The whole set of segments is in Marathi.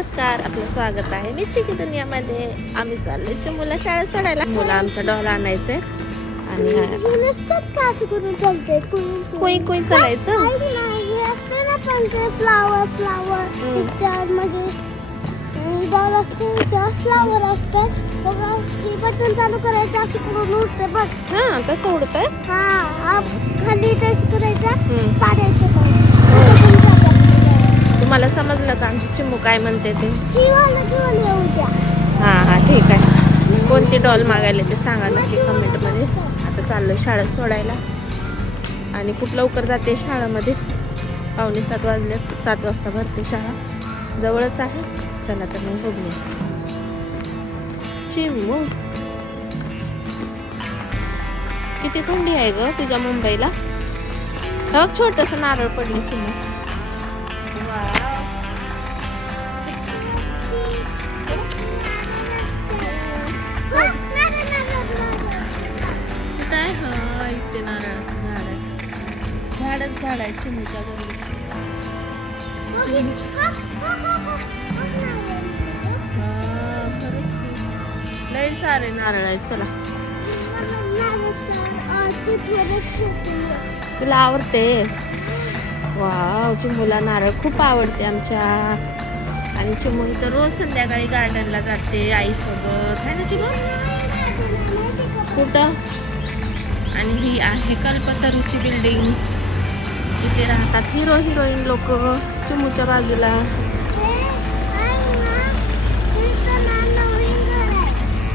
नमस्कार आपलं स्वागत आहे मी चिकी दुनियामध्ये. आम्ही चाललोय चिमूला शाळेत सोडायला. मुलं आमच्या डॉल आणायचे. आणि कोई कोई चालायचं? फ्लावर फ्लावर डॉल असते फ्लावर असतात बघा ते बटन चालू करायचं असं करून उठते बघ. हा कसं उडतंय? हा खाली टच करायचा. पाडायचं तुम्हाला समजलं का आमची चिमू काय म्हणते ते? ही हा हा ठीक आहे. कोणती डॉल मागायला ते सांगा नक्की कमेंटमध्ये आता चाललोय शाळेत सोडायला. आणि खूप लवकर जाते शाळेमध्ये. पावणे सात वाजले सात वाजता भरते शाळा. जवळच आहे. चला तर मग बघूया. चिमू. किती थंडी आहे ग तुझ्या मुंबईला? छोटस नारळ पडलं चिमू. झाड आहे चिमूच्या घरी खरंच. लय सारे नारळ आहेत चला. तुला आवडते? वाव चिमूला नारळ खूप आवडते आमच्या. आणि चिमू तर रोज संध्याकाळी गार्डनला जाते आईसोबत. आहे ना चिमू कुठं? आणि ही आहे कल्पतरूची बिल्डिंग इथे राहतात. हिरो हिरोईन लोक चमूच्या बाजूला.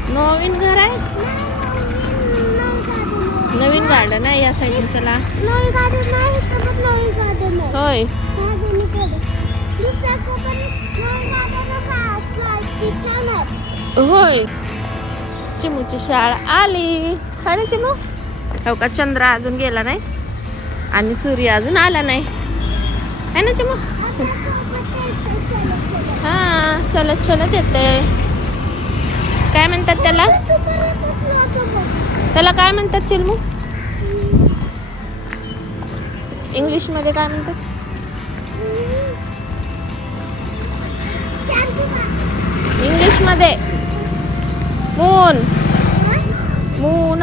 नवीन घर आहे? नवीन गार्डन आहे या साईडने चला. होय. होय. चिमूची शाळा आली. आणि ना चिमू? हो का? चंद्र अजून गेला नाही? आणि सूर्य अजून आला नाही. है ना चिमू? हा चलत चलत येते. काय म्हणतात त्याला. त्याला काय म्हणतात चिलमू इंग्लिशमध्ये काय म्हणतात? इंग्लिशमध्ये. Moon moon?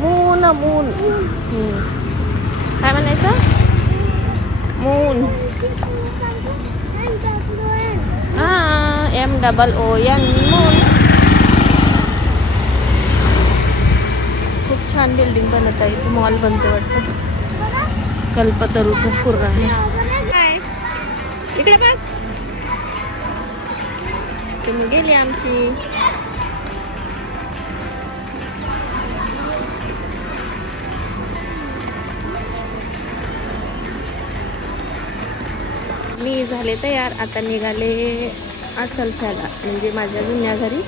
मून मून काय म्हणायचं? मून हा M double O N moon खूप छान बिल्डिंग बनत आहे. मॉल बनते वाटतं. कल्पतरूचंच पूर्ण आहे. इकडे बघ. गेली आमची. मी झाले तयार आता निघाले असल त्याला. म्हणजे माझ्या जुन्या घरी.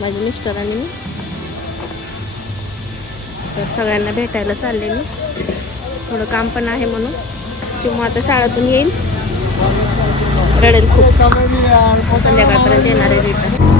माझ्या मिस्टरांनी मी. तर सगळ्यांना भेटायला चालले मी. थोडं काम पण आहे म्हणून. किंवा आता शाळेतून येईल. रडेल खूप. संध्याकाळपर्यंत येणार आहे रिटर्न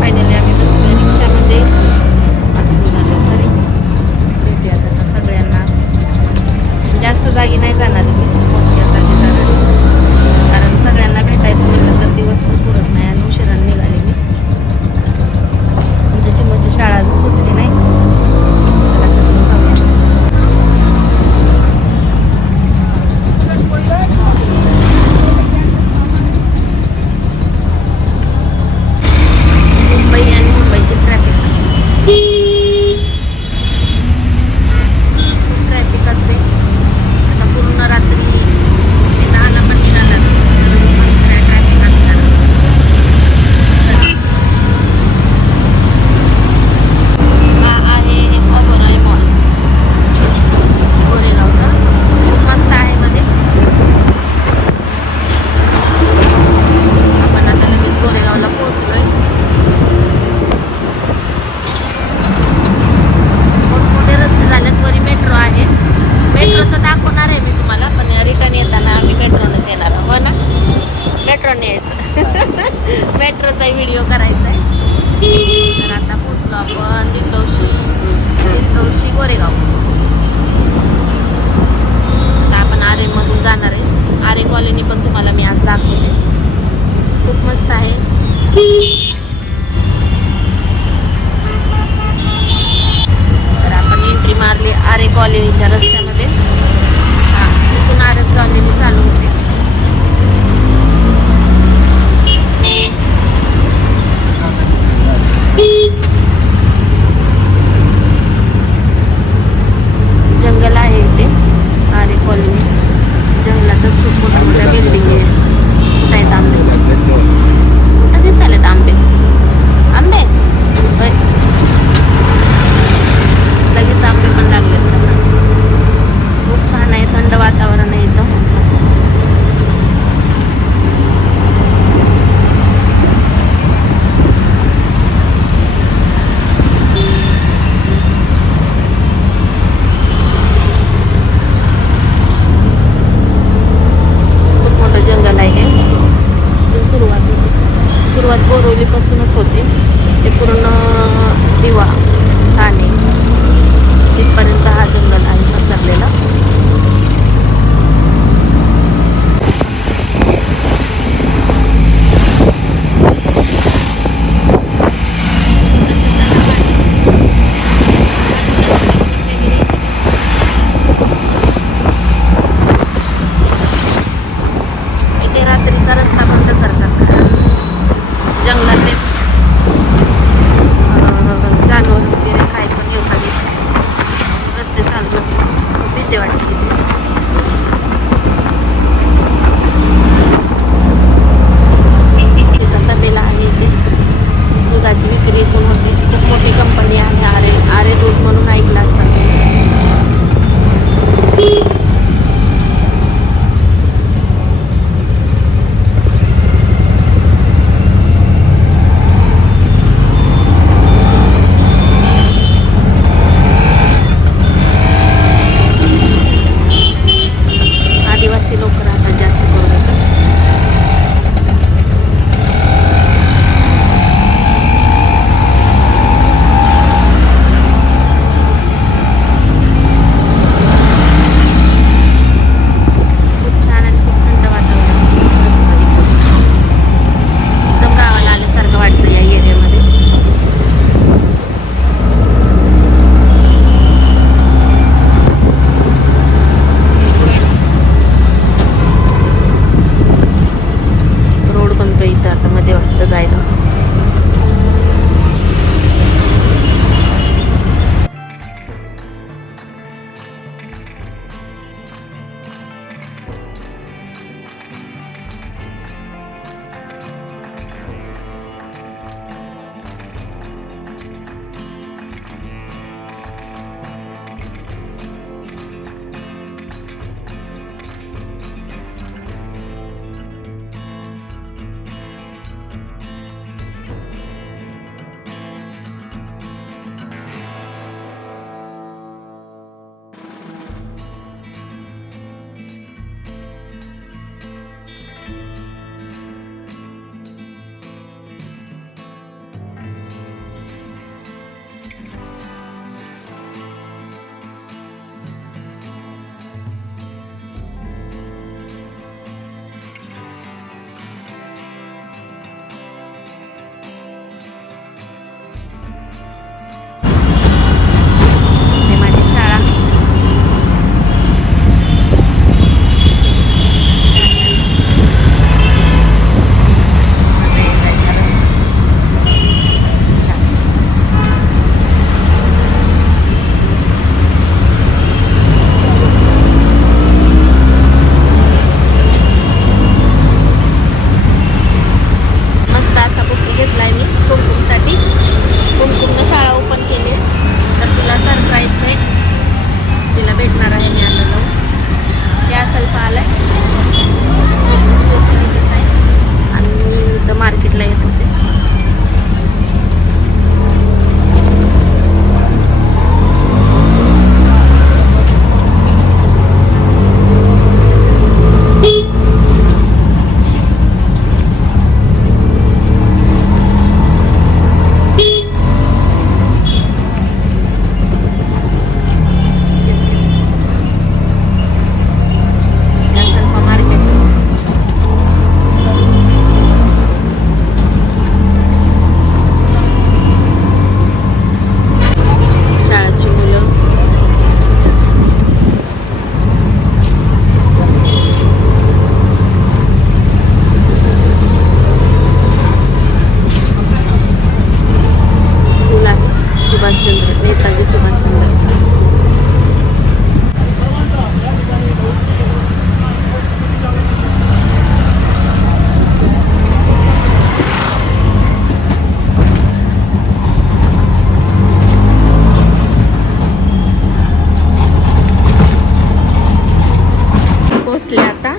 पोहोचले आता.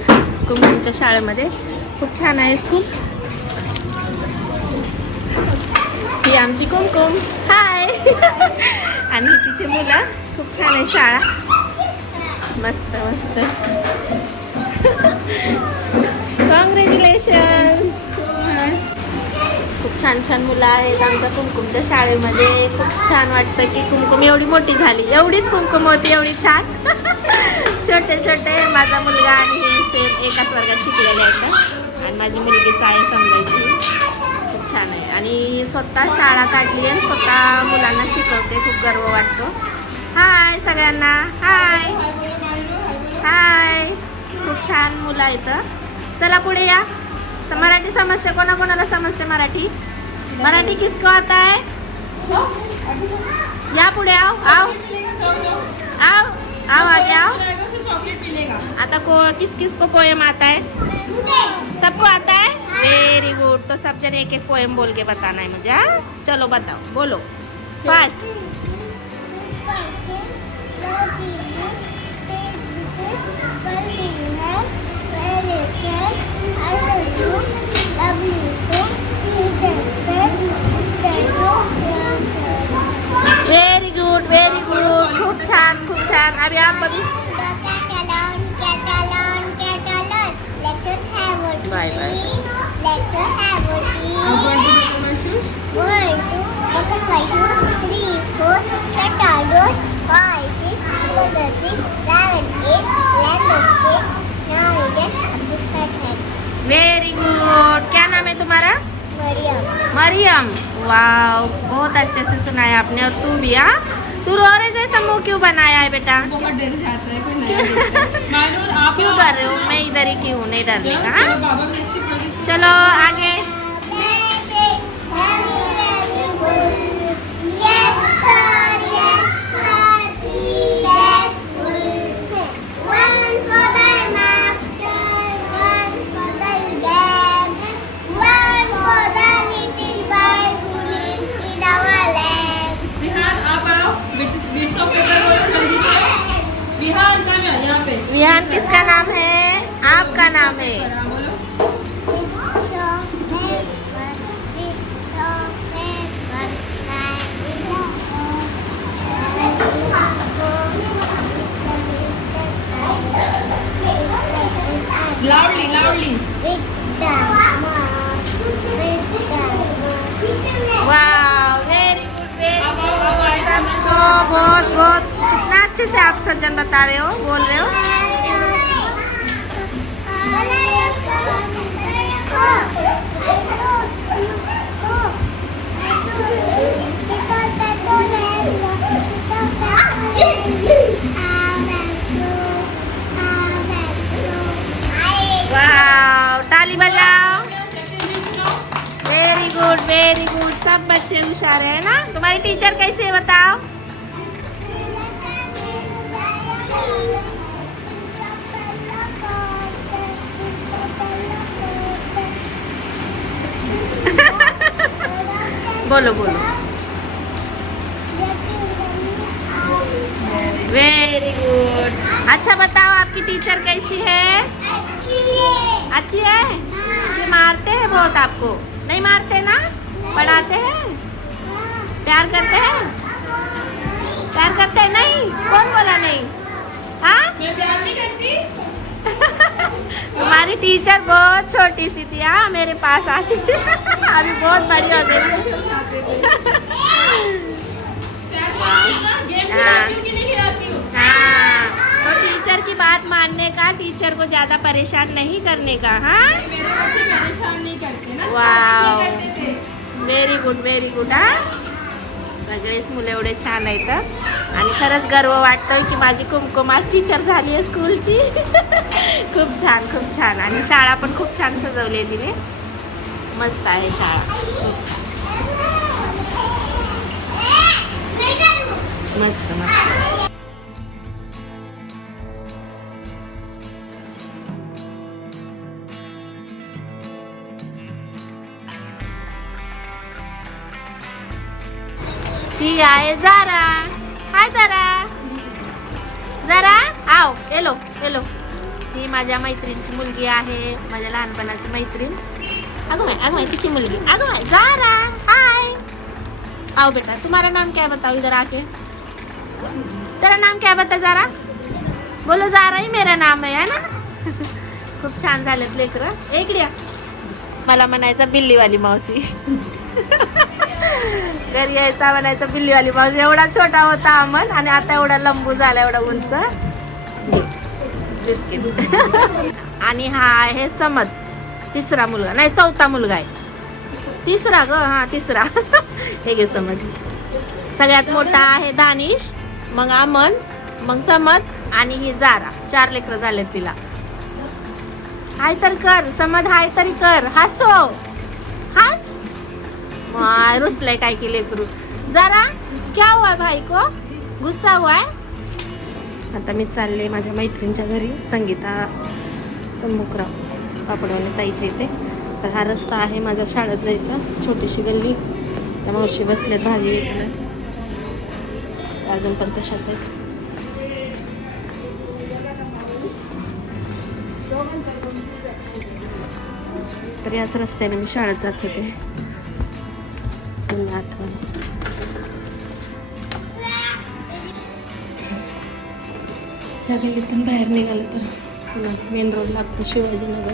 कुंकुमच्या शाळेमध्ये. खूप छान आहे स्कूल ही आमची कुमकुम हाय आणि तिची मुलं. खूप छान आहे शाळा. मस्त मस्त. कॉंग्रॅच्युलेशन खूप छान छान मुलं आहेत आमच्या कुमकुमच्या शाळेमध्ये. खूप छान वाटतं की कुमकुम एवढी मोठी झाली. एवढीच कुमकुम होती एवढी छान. छोटे छोटे माझा मुलगा आणि हे सेम एकाच वर्गात शिकलेले आहेत. आणि माझी मुलगीच आहे समजायची. खूप छान आहे. आणि स्वतः शाळा काढली आहे स्वतः मुलांना शिकवते. खूप गर्व वाटतो. हाय सगळ्यांना. हाय हाय खूप छान मुलं आहेत. चला पुढे या. स- मराठी समजते कोणाकोणाला समजते मराठी? मराठी किसको आता है? या पुढे आओ. आओ. आओ आओ आगे आओ. आता को किस किस को पोएम आता है? सबको आता है? वेरी गुड तो सब जन एक एक पोएम बोल के बताना है मुझे हाँ? चलो बताओ बोलो। फास्ट वेरी गुड खूब छान खूब छान अभी आप बाय बाय वेरी गुड क्या नाम है तुम्हारा? मरियम। मरियम। वाह बहुत अच्छे से सुनाया आपने और तू भी हाँ? तू रो रहे जैसा मुंह क्यों बनाया है बेटा? बहुत से आता है कोई नया क्यों डर रहे हो? मैं इधर ही क्यों नहीं डरने का हाँ? में अच्छी पढ़ी चलो आगे। बहुत बहुत, कितना अच्छे से आप सज्जन बता रहे हो, बोल रहे हो। ताली बजाओ। वेरी गुड वेरी गुड सब बच्चे होशियार है ना? तुम्हारी टीचर कैसे बताओ। बोलो बोलो। वेरी गुड अच्छा बताओ आपकी टीचर कैसी है। अच्छी है? ये मारते हैं बहुत आपको। नहीं मारते ना? पढ़ाते हैं? प्यार करते हैं? प्यार करते हैं? नहीं? कौन बोला नहीं? हाँ? मैं प्यार नहीं करती। तुम्हारी टीचर बहुत छोटी सी थी हाँ मेरे पास आती। थी अभी बहुत बड़ी हो गई। प्यार करती हूँ ना गेम खिलाती हूँ। कि नहीं खिलाती हूँ हाँ तो टीचर की बात मानने का टीचर को ज्यादा परेशान नहीं करने का हाँ? नहीं, मेरे बच्चे परेशान नहीं करते ना वाव. starting में करते थे। व्हेरी गुड व्हेरी गुड हा? सगळेच मुलं एवढे छान आहेत आणि खरंच गर्व वाटतोय की माझी कुमकुम आज टीचर झाली आहे स्कूलची खूप छान खूप छान. आणि शाळा पण खूप छान सजवली आहे तिने. मस्त आहे शाळा. खूप छान. मस्त मस्त. आहे जारा. हाय जारा. जरा? आव येलो येलो. ही माझ्या मैत्रिणीची मुलगी आहे माझ्या लहानपणाची मैत्रीण. अगं माय अगं माय तिची मुलगी. अगं माय जारा. हाय. आओ बेटा तुम्हारा नाम क्या बताओ इधर आके? तेरा नाम क्या बता जरा? बोलो जारा ही मेरा नाम आहे है ना? खूप छान झालेत लेकरं. इकडे या. मला म्हणायचं बिल्लीवाली मावशी. घरी यायचा म्हणायचा बिल्लीवाली पाऊस एवढा छोटा होता अमन आणि आता एवढा लंबू झाला एवढा उंच. बिस्किट आणि हा आहे समद. तिसरा मुलगा. नाही चौथा मुलगा आहे. तिसरा ग? हा तिसरा. हे घे समज सगळ्यात मोठा आहे दानिश मग अमन मग समद आणि ही जारा. चार लेकरं झालेत तिला. हाय तर कर समज हाय तरी कर. हसो. माय काय की लेकरू. जरा क्या हुआ भाई को गुस्सा हुआ आता मी चालले माझ्या मैत्रिणीच्या घरी संगीता संमुखराव पापडवाले ताईच्या इथे. तर हा रस्ता आहे माझा शाळेत जायचा छोटीशी गल्ली. त्या मावशी बसल्यात भाजी विकल्या अजून पण तशाच आहे तर याच रस्त्याने मी शाळेत जात होते. पुन्हा आठवण ह्या गल्लीतून बाहेर निघालं तर मेन रोड लागतो शिवाजीनगर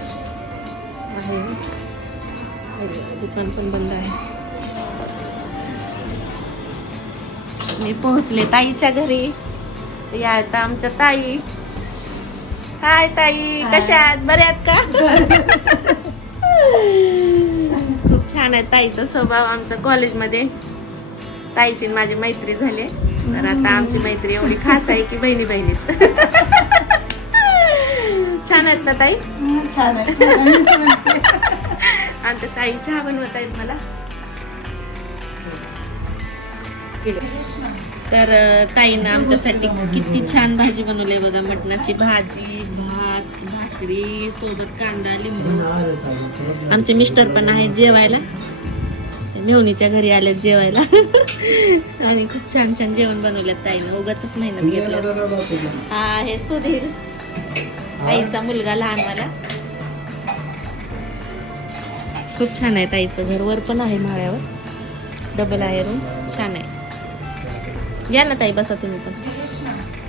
आहे. दुकान पण बंद आहे. मी पोहोचले ताईच्या घरी. या आता आमच्या ताई. हाय ताई कशा आहात? बऱ्या आहात का? छान आहे ताईचा स्वभाव आमच्या कॉलेजमध्ये ताईची माझी मैत्री झाली तर आता आमची मैत्री एवढी खास आहे की बहिणी बहिणीच छान आहेत ना ताई? छान आमच्या ताई चहा बनवत आहेत मला. तर ताईनं आमच्यासाठी किती छान भाजी बनवली आहे बघा मटणाची भाजी भाकरी सोबत कांदा लिंबू. आमचे मिस्टर पण आहेत जेवायला. मेहनीच्या घरी आल्यात जेवायला. आणि खूप छान छान जेवण बनवल्यात ताईनं. उगाच मेहनत घेतलं हा आहे सुधीर. ताईचा मुलगा लहान मला खूप छान आहे ताईचं घर. वर पण आहे माळ्यावर. डबल आहे रूम छान आहे. या ना ताई बसा तुम्ही पण.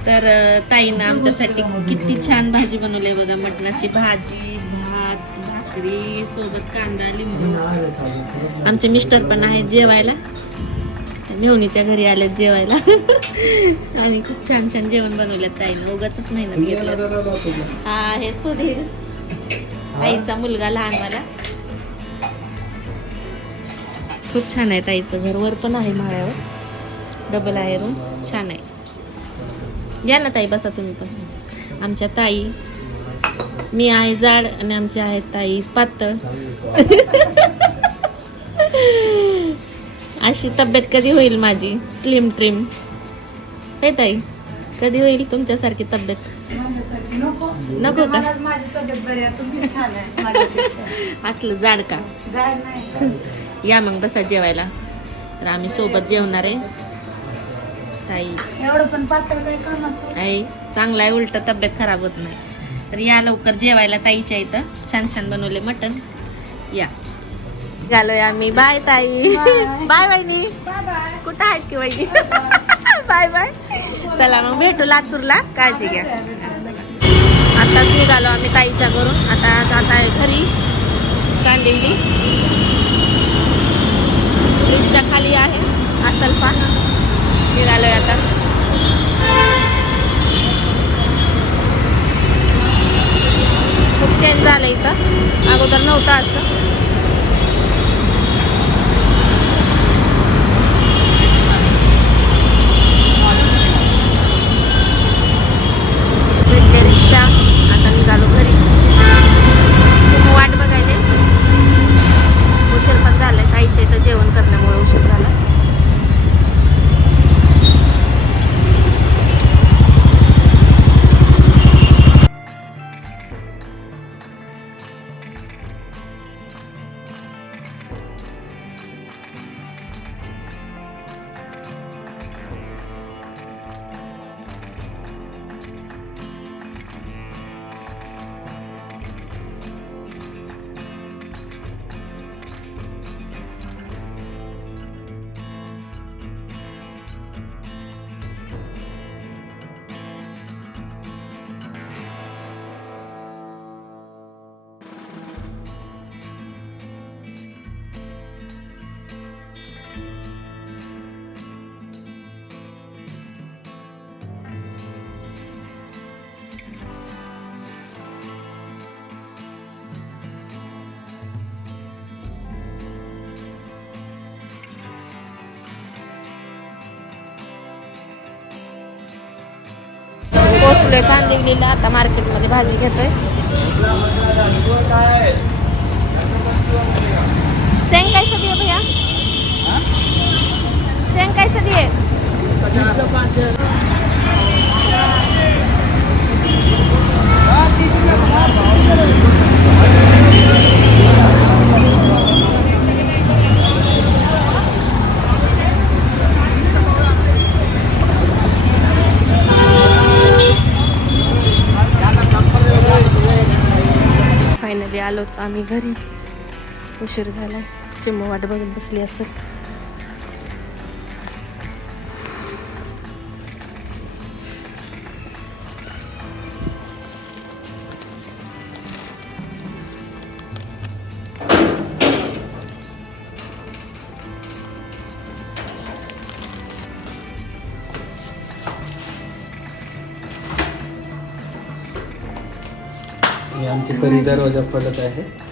तर अं, ताईनं आमच्यासाठी किती छान भाजी बनवली आहे बघा. मटणाची भाजी भात भाकरी सोबत कांदा लिंबू. आमचे मिस्टर पण आहेत जेवायला. मेवणीच्या घरी आल्यात जेवायला. आणि खूप छान छान जेवण बनवल्यात ताईनं. उगाच मेहनत घेतलं. हा आहे सुधीर. ताईचा मुलगा लहान मला खूप छान आहे ताईचं घर. वर पण आहे माळ्यावर. डबल आहे रूम छान आहे. या ना ताई बसा तुम्ही पण. आमच्या ताई मी आहे जाड आणि आमची आहे ताई पातळ. अशी तब्येत कधी होईल माझी? स्लिम ट्रिम हे ताई? कधी होईल तुमच्यासारखी तब्येत? नको. का? असलं जाड का? जाड या मग बसा जेवायला. तर आम्ही सोबत जेवणार आहे. ताई. एवढं पण पातळ काय कामाचं आई चांगला आहे उलट तब्येत खराब होत नाही. तर या लवकर जेवायला ताईच्या इथं. छान छान बनवले मटन या. झालोय आम्ही. बाय ताई. बाय. वहिनी. कुठं आहेत की वहिनी? Bye bye. चला मग भेटू लातूरला. काळजी घ्या. आताच निघालो आम्ही ताईच्या घरून. आता जात आहे घरी. कांदिवली. ब्रिजच्या खाली आहे. असलपा निघालोय आता. खूप चेंज झालं इथं. अगोदर नव्हतं असं. आलोय कांदिवलीला आता मार्केटमध्ये भाजी दिए भैया कैसे दिए फायनली आलो आम्ही घरी. उशीर झाला. चिम्मू वाट बघत बसली असेल. ही दरवाजा पडत आहे.